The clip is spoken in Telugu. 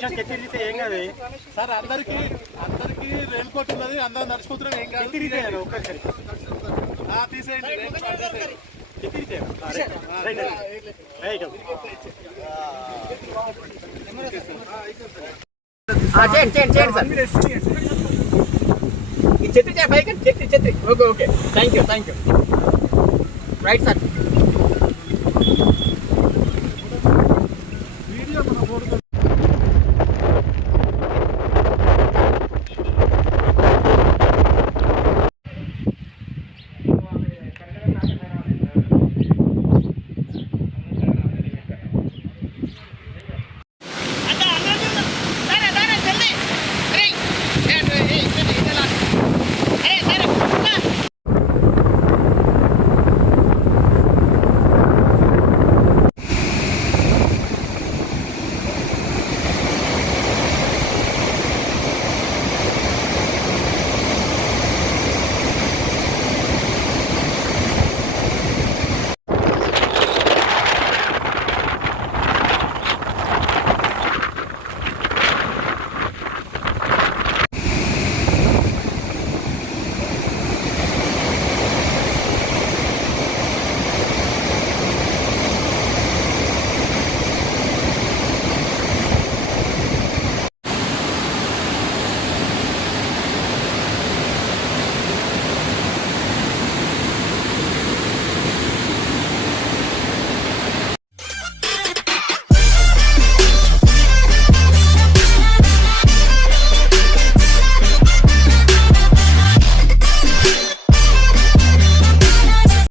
నిమిషం చెత్తిరిగితే ఏం కాదు సార్. అందరికి రైల్ కోట్ ఉన్నది, అందరూ నడిచిపోతున్నాం. ఏం కాదు, చెత్తిరిగితే ఒక్కసారి తీసేయండి. చెత్తిరిగితే రైట్ చేయండి సార్. ఈ చెత్తి పైకి చెత్తి. Okay thank you right sir.